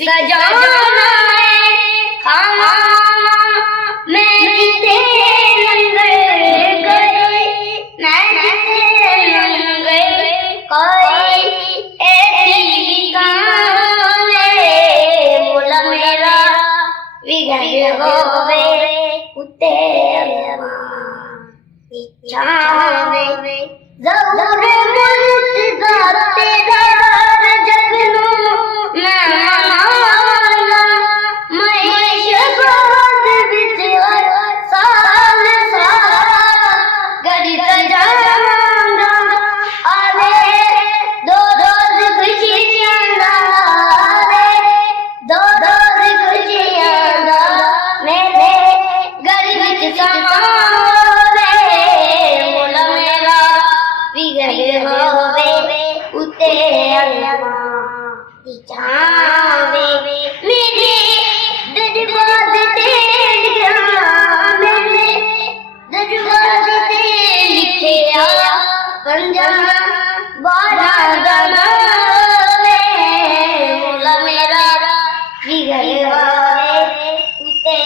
सजाना है खाना मैं जिते लंगर गए मैं जिते लंगर कोई ऐसी गाने बोला मेरा विघर होवे उते इच्छा में जरूर मुल्क गाते दर जगनू मैं मनाना मैं शबाद विच साल सारा गड़ी सजाऊंगा आवे दो रोज खुशियां दा दो रोज खुशियां दा मेरे घर विच समावे मोला मेरा विघर होवे उते जावे मेरे दरबार ते लिखा मेरे दरबार ते लिखिया पंजा 12 दा नावे मोला मेरा विघर होवे उते